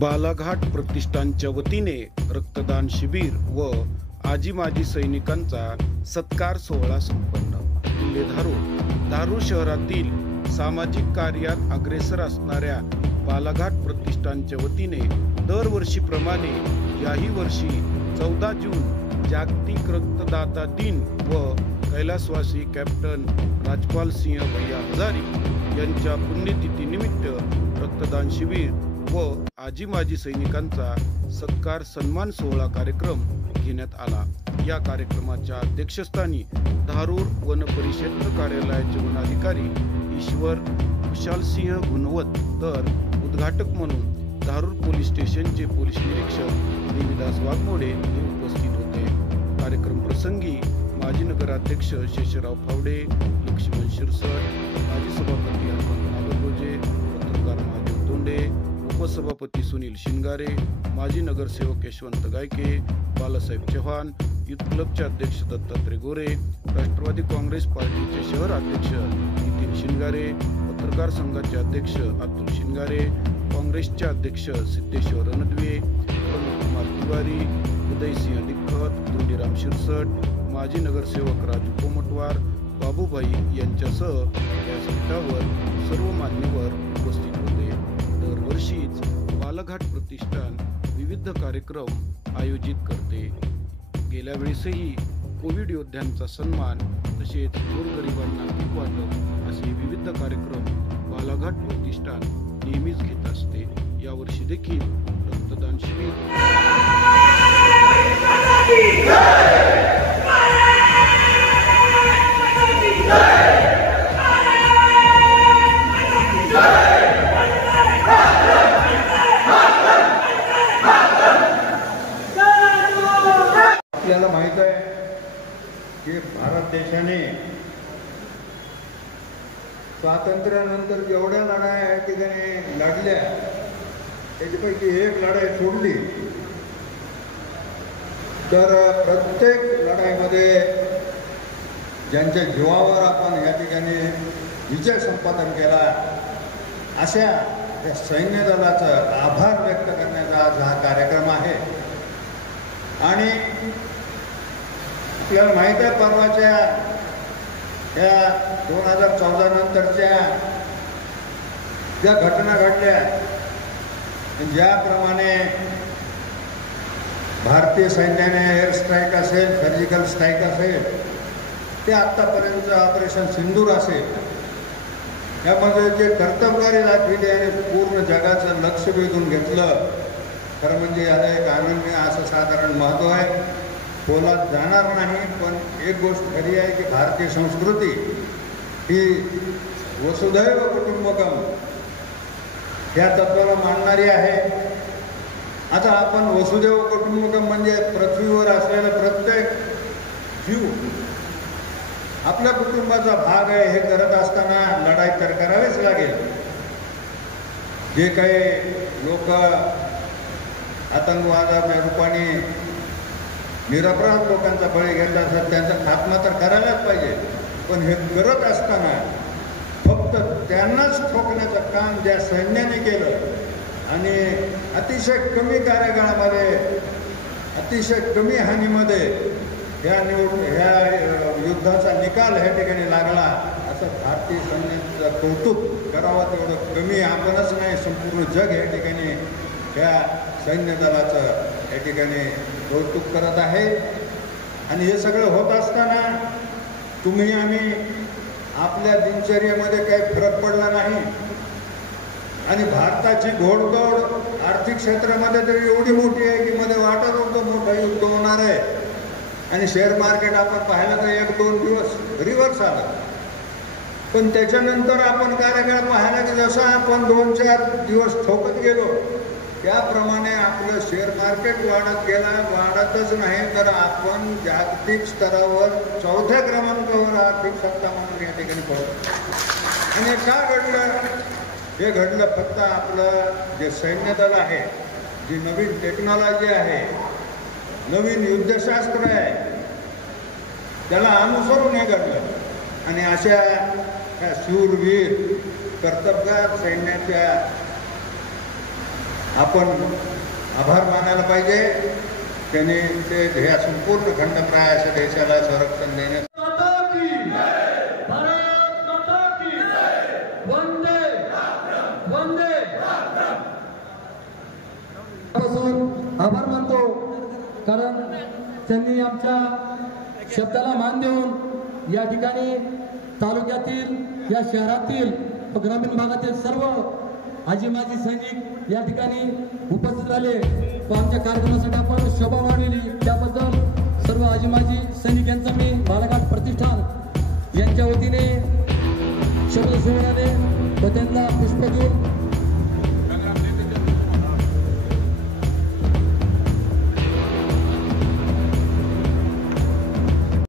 बालाघाट प्रतिष्ठानच्या वतीने रक्तदान शिबिर व आजी माजी सैनिकांचा सत्कार सोहळा संपन्न. किल्ले धारूर शहरातील सामाजिक कार्यात अग्रेसर असणाऱ्या बालाघाट प्रतिष्ठानच्या वतीने दरवर्षीप्रमाणे याही वर्षी 14 जून जागतिक रक्तदाता दिन व कैलासवासी कॅप्टन राजपाल सिंह भैया हजारी यांच्या पुण्यतिथीनिमित्त रक्तदान शिबिर व आजी माजी सैनिकांचा सत्कार सन्मान सोहळा कार्यक्रम घेण्यात आला. या कार्यक्रमाच्या अध्यक्षस्थानी धारूर वन परिक्षेत्र कार्यालयाचे वनाधिकारी ईश्वर विशालसिंह गुणवत तर उद्घाटक म्हणून धारूर पोलीस स्टेशनचे पोलीस निरीक्षक देवीदास वाघमोडे हे उपस्थित होते. कार्यक्रम प्रसंगी माजी नगराध्यक्ष शेषराव फावडे, लक्ष्मण शिरसट, माजी सभापती हनुमंत नागरगोजे, पत्रकार महादेव तोंडे, उपसभापती सुनील शिंगारे, माजी नगरसेवक यशवंत गायके, बालासाहेब चव्हाण, युथ क्लबचे अध्यक्ष दत्तात्रय गोरे, राष्ट्रवादी काँग्रेस पार्टीचे शहर अध्यक्ष नितीन शिंगारे, पत्रकार संघाचे अध्यक्ष अतुल शिंगारे, काँग्रेसचे अध्यक्ष सिद्धेश्वर रणदवे, प्रमुख कुमार तिवारी, उदयसिंह दिक्कत, धोंडीराम शिरसट, माजी नगरसेवक राजू कोमटवार, बाबूभाई यांच्यासह व्यासपीठावर सर्व मान्यवर उपस्थित होते. दरवर्षीच बालाघाट प्रतिष्ठान विविध कार्यक्रम आयोजित करते. गेल्या वेळेसही कोविड योद्ध्यांचा सन्मान तसेच गोरगरिबांना पीक वाटप असे विविध कार्यक्रम बालाघाट प्रतिष्ठान नेहमीच घेत असते. यावर्षी देखील रक्तदान शिबिर आपल्याला माहित आहे की भारत देशाने स्वातंत्र्यानंतर जेवढ्या लढाया या ठिकाणी लढल्या त्याच्यापैकी एक लढाई सोडली तर प्रत्येक लढाईमध्ये ज्यांच्या जीवावर आपण या ठिकाणी विजय संपादन केला अशा त्या सैन्य दलाचं आभार व्यक्त करण्याचा आज हा कार्यक्रम आहे. आणि आपल्याला माहीत आहे परवाच्या या 2014 नंतरच्या ज्या घटना घडल्या ज्याप्रमाणे भारतीय सैन्याने एअर स्ट्राईक असेल, सर्जिकल स्ट्राईक असेल, ते आत्तापर्यंतचं ऑपरेशन सिंदूर असेल, यामध्ये जे कर्तबगारी दाखविली आणि पूर्ण जगाचं लक्ष वेधून घेतलं, खरं म्हणजे याला एक आनंद असं साधारण महत्त्व आहे. बोलात जाणार नाही, पण एक गोष्ट खरी आहे की भारतीय संस्कृती ही वसुधैव कुटुंबकम या तत्वाला मानणारी आहे. आता आपण वसुधैव कुटुंबकम म्हणजे पृथ्वीवर असलेला प्रत्येक जीव आपल्या कुटुंबाचा भाग आहे हे करत असताना लढाई तर करावीच लागेल. जे काही लोक आतंकवादाच्या रूपाने निरपराध लोकांचा बळी घेत असतात त्यांचा खात्मा तर करायलाच पाहिजे. पण हे करत असताना फक्त त्यांनाच ठोकण्याचं काम ज्या सैन्याने केलं आणि अतिशय कमी कार्यकाळामध्ये अतिशय कमी हानीमध्ये ह्या युद्धाचा निकाल ह्या ठिकाणी लागला, असं भारतीय सैन्याचं कौतुक करावं तेवढं कमी आपणच नाही, संपूर्ण जग या ठिकाणी ह्या सैन्य दलाचं या ठिकाणी कौतुक करत आहे. आणि हे सगळं होत असताना तुम्ही आम्ही आपल्या दिनचर्येमध्ये काही फरक पडला नाही. आणि भारताची घोडदौड आर्थिक क्षेत्रामध्ये तरी एवढी मोठी आहे की मध्ये वाटत होतं मोठं युद्ध होणार आहे आणि शेअर मार्केट आपण पाहिलं तर 1-2 दिवस रिव्हर्स आलं. पण त्याच्यानंतर आपण कार्यकाळ पाहिला की जसं आपण 2-4 दिवस ठोकत गेलो त्याप्रमाणे आपलं शेअर मार्केट वाढत गेला. वाढतच नाही तर आपण जागतिक स्तरावर 4थ्या क्रमांकावर आर्थिक सत्ता म्हणून या ठिकाणी पोहोचलो. आणि का घडलं? हे घडलं फक्त आपलं जे सैन्य दल आहे, जी नवीन टेक्नॉलॉजी आहे, नवीन युद्धशास्त्र आहे, त्याला अनुसरून हे घडलं. आणि अशा शूरवीर कर्तबगार सैन्याच्या आपण आभार मानायला पाहिजे. त्यांनी ते ह्या संपूर्ण खंडप्राय अशा देशाला संरक्षण देण्यास आभार मानतो, कारण त्यांनी आमच्या शब्दाला मान देऊन या ठिकाणी तालुक्यातील, या शहरातील, ग्रामीण भागातील सर्व आजी माजी सैनिक या ठिकाणी उपस्थित झाले व आमच्या कार्यक्रमासाठी आपण शोभा वाढविली. त्याबद्दल सर्व आजी माजी सैनिक यांचा मी बालाघाट प्रतिष्ठान यांच्या वतीने शब्द सोहळ्याने व त्यांना पुष्प देऊन